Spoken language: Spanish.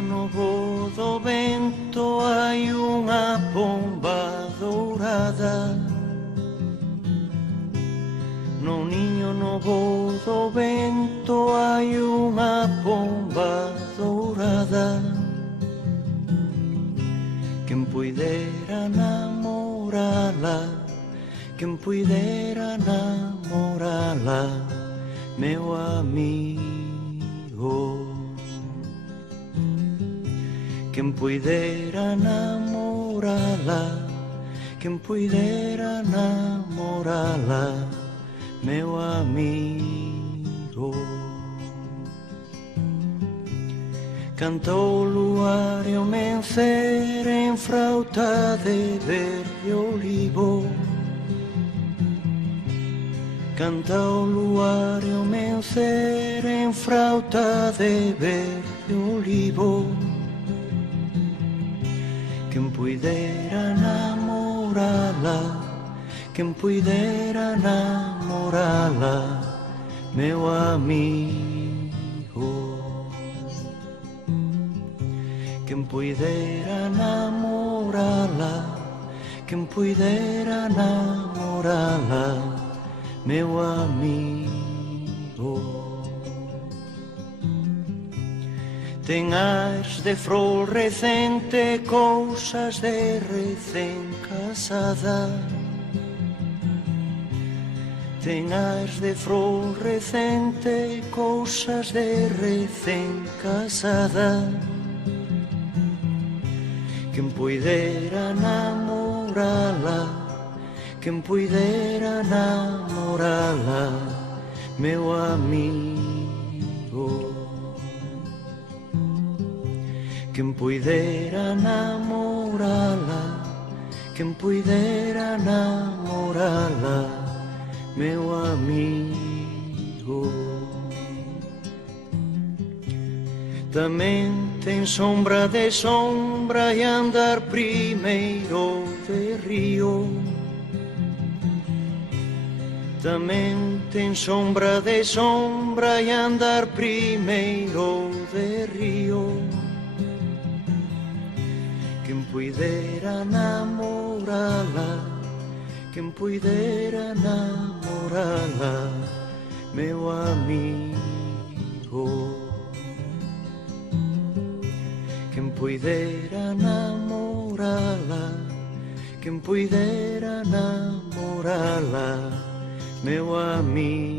no voo do vento hai unha pomba dourada. No niño no voo do vento hai unha pomba dourada. Quen puidera namorala, quen puidera namorala, meu amigo. Quen puidera namorala, quen puidera namorala, meu amigo. Canta o luar e o mencer en frauta de verde olivo. Canta o luar e o mencer en frauta de verde olivo. Quen puidera namorala, quen puidera namorala, meu amigo. Quen puidera namorala, quen puidera namorala, meu amigo. Ten ares de flor recente, cousas de recén casada. Ten ares de flor recente, cousas de recén casada. Quen puidera namorala, quen puidera namorala, meu amigo. Quen puidera namorala, quen puidera namorala, meu amigo. Tamén ten sombra de sombra e andar primeiro de río. Tamén ten sombra de sombra e andar primeiro de río. Quen puidera namorala, quen puidera namorala, meu amigo. Quen puidera namorala, quen puidera namorala, meu amigo.